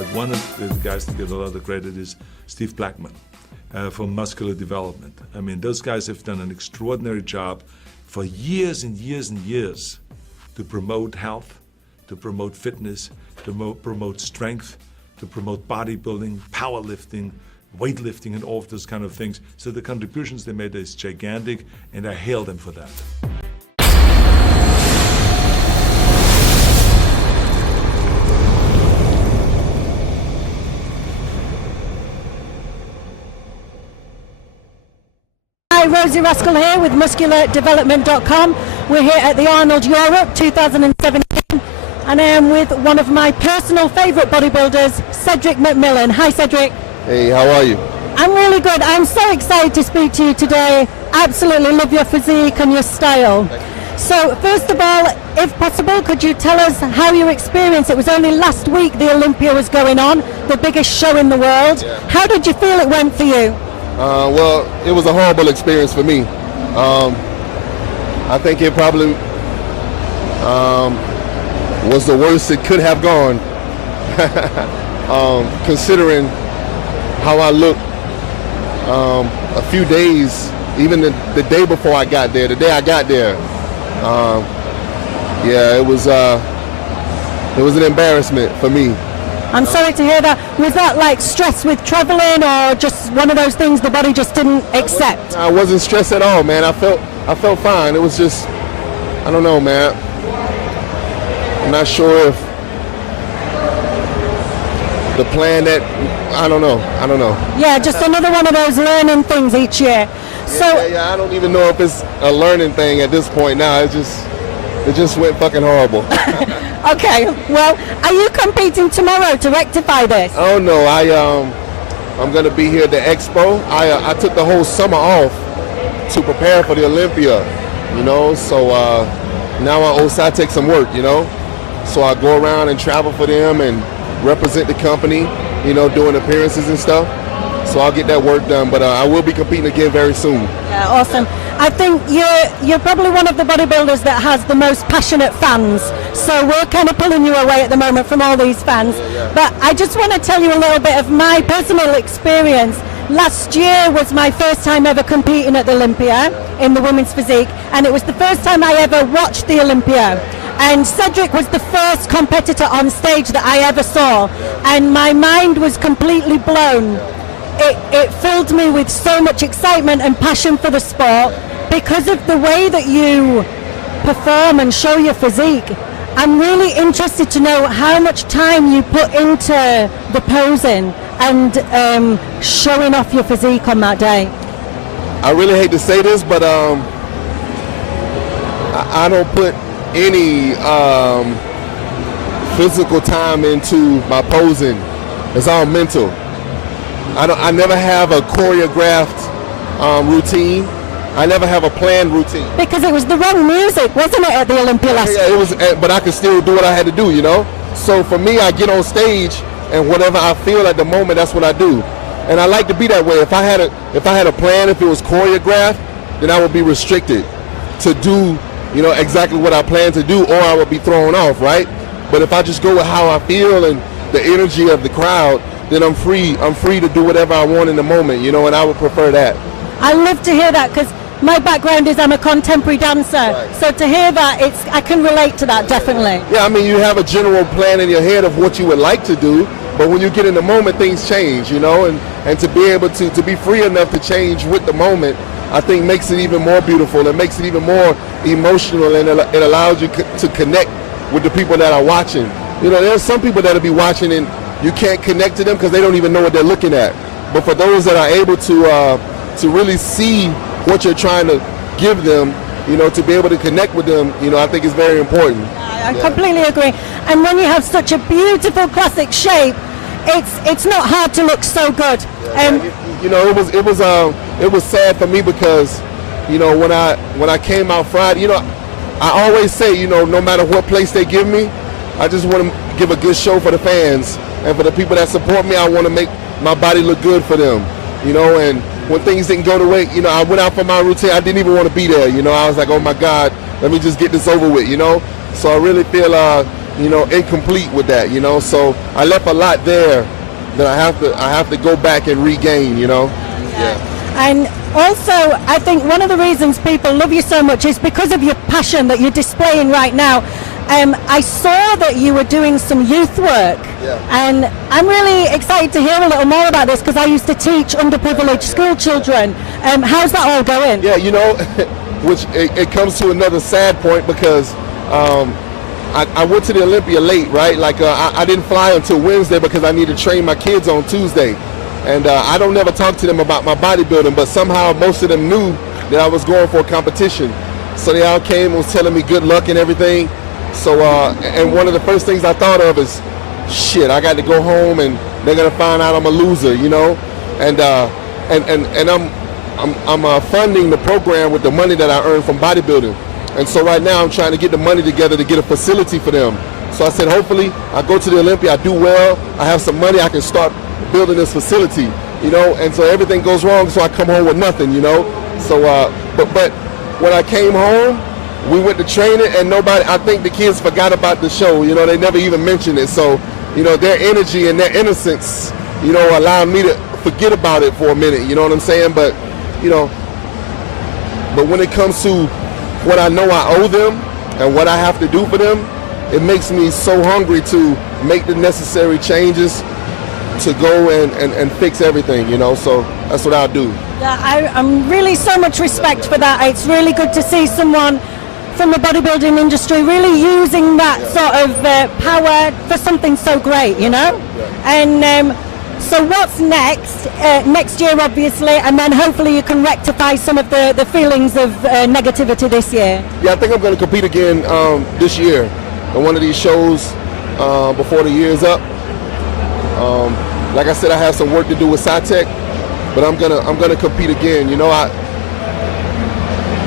but one of the guys that get a lot of credit is Steve Blackman for muscular development. I mean, those guys have done an extraordinary job for years and years and years to promote health, to promote fitness, to promote strength, to promote bodybuilding, powerlifting, weightlifting, and all of those kind of things. So the contributions they made is gigantic, and I hail them for that. Hi, Rosie Rascal here with MuscularDevelopment.com. We're here at the Arnold Europe 2017, and I am with one of my personal favourite bodybuilders, Cedric McMillan. Hi, Cedric. Hey, how are you? I'm really good. I'm so excited to speak to you today. Absolutely love your physique and your style. So, first of all, if possible, could you tell us how you experienced it? It was only last week the Olympia was going on, the biggest show in the world. Yeah. How did you feel it went for you? Well, it was a horrible experience for me. I think it probably was the worst it could have gone, considering how I looked a few days, even the day before I got there, the day I got there. Yeah, it was an embarrassment for me. I'm sorry to hear that. Was that like stress with traveling, or just one of those things the body just didn't accept? I wasn't stressed at all, man. I felt fine. It was just, I don't know, man. I'm not sure if the plan that, I don't know. Yeah, just another one of those learning things each year. Yeah, I don't even know if it's a learning thing at this point now. It just went fucking horrible. Okay, well, are you competing tomorrow to rectify this? Oh no, I'm gonna be here at the Expo. I took the whole summer off to prepare for the Olympia, you know. So now I also take some work, you know. So I go around and travel for them and represent the company, you know, doing appearances and stuff. So I'll get that work done, but I will be competing again very soon. Yeah, awesome. I think you're probably one of the bodybuilders that has the most passionate fans. So we're kind of pulling you away at the moment from all these fans. Yeah. But I just want to tell you a little bit of my personal experience. Last year was my first time ever competing at the Olympia in the women's physique, and it was the first time I ever watched the Olympia. And Cedric was the first competitor on stage that I ever saw, and my mind was completely blown. It filled me with so much excitement and passion for the sport because of the way that you perform and show your physique. I'm really interested to know how much time you put into the posing and showing off your physique on that day. I really hate to say this, but I don't put any physical time into my posing. It's all mental. I never have a choreographed routine. I never have a planned routine. Because it was the wrong music, wasn't it, at the Olympia last year? Yeah, it was, but I could still do what I had to do, you know? So for me, I get on stage, and whatever I feel at the moment, that's what I do. And I like to be that way. If I had a plan, if it was choreographed, then I would be restricted to do, you know, exactly what I plan to do, or I would be thrown off, right? But if I just go with how I feel and the energy of the crowd, then I'm free to do whatever I want in the moment, you know, and I would prefer that. I love to hear that, because my background is I'm a contemporary dancer, right. So to hear that, I can relate to that, definitely. Yeah, I mean, you have a general plan in your head of what you would like to do, but when you get in the moment, things change, you know, and to be able to be free enough to change with the moment, I think makes it even more beautiful. It makes it even more emotional, and it allows you to connect with the people that are watching. You know, there's some people that'll be watching and you can't connect to them because they don't even know what they're looking at. But for those that are able to really see what you're trying to give them, you know, to be able to connect with them, you know, I think is very important. I completely agree. And when you have such a beautiful classic shape, it's not hard to look so good. You know, it was sad for me because, you know, when I came out Friday, you know, I always say, you know, no matter what place they give me, I just want to give a good show for the fans. And for the people that support me, I want to make my body look good for them, you know. And when things didn't go the way, you know, I went out for my routine. I didn't even want to be there, you know. I was like, oh my God, let me just get this over with, you know. So I really feel, incomplete with that, So I left a lot there that I have to go back and regain, Yeah. And also, I think one of the reasons people love you so much is because of your passion that you're displaying right now. I saw that you were doing some youth work, and I'm really excited to hear a little more about this because I used to teach underprivileged school children. How's that all going? Yeah, which it comes to another sad point because I went to the Olympia late, right? Like I didn't fly until Wednesday because I need to train my kids on Tuesday. And I don't never talk to them about my bodybuilding, but somehow most of them knew that I was going for a competition. So they all came and was telling me good luck and everything. So, and one of the first things I thought of is, shit, I got to go home and they're going to find out I'm a loser, And I'm funding the program with the money that I earn from bodybuilding. And so right now I'm trying to get the money together to get a facility for them. So I said, hopefully I go to the Olympia, I do well, I have some money, I can start building this facility, And so everything goes wrong, so I come home with nothing, So, but when I came home, we went to training and I think the kids forgot about the show, they never even mentioned it. So, their energy and their innocence, allowed me to forget about it for a minute, you know what I'm saying? But, but when it comes to what I know I owe them and what I have to do for them, it makes me so hungry to make the necessary changes to go and fix everything, so that's what I'll do. Yeah, I'm really so much respect for that. It's really good to see someone from the bodybuilding industry really using that sort of power for something so great, And so what's next? Next year, obviously, and then hopefully you can rectify some of the feelings of negativity this year. Yeah, I think I'm going to compete again this year in one of these shows before the year's up. Like I said, I have some work to do with SciTech, but I'm gonna compete again.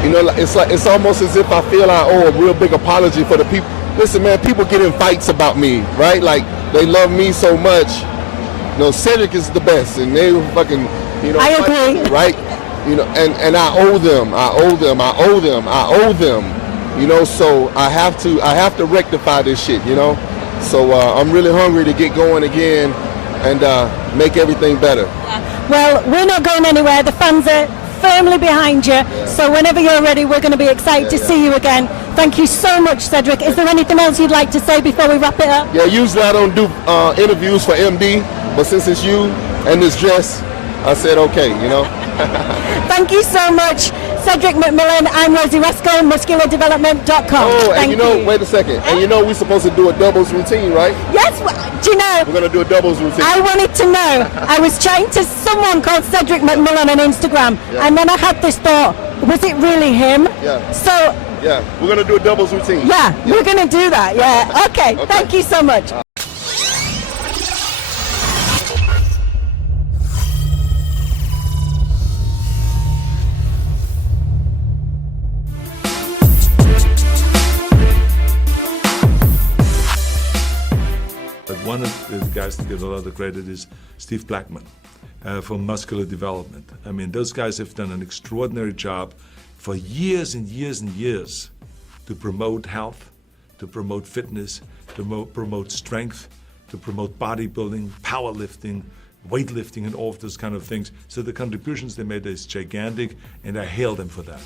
It's almost as if I feel I owe a real big apology for the people. Listen, man, people get in fights about me, right? Like they love me so much. Cedric is the best, and they fucking, I agree, right? And I owe them. So I have to rectify this shit, So I'm really hungry to get going again and make everything better. Well, we're not going anywhere. The fans are firmly behind you. So whenever you're ready, we're going to be excited to see you again. Thank you so much, Cedric. Is there anything else you'd like to say before we wrap it up? Yeah, usually I don't do interviews for MD, but since it's you and this dress, I said okay, Thank you so much, Cedric McMillan. I'm Rosie Rasco, musculardevelopment.com. Oh, and Thank you. wait a second. And we're supposed to do a doubles routine, right? Yes, do you know? We're going to do a doubles routine. I wanted to know. I was chatting to someone called Cedric McMillan on Instagram, and then I had this thought, was it really him? Yeah. So, yeah, we're going to do a doubles routine. Yeah, we're going to do that, yeah. Okay, thank you so much. But one of the guys that get a lot of credit is Steve Blackman from Muscular Development. I mean, those guys have done an extraordinary job for years and years and years to promote health, to promote fitness, to promote strength, to promote bodybuilding, powerlifting, weightlifting, and all of those kind of things. So the contributions they made is gigantic, and I hail them for that.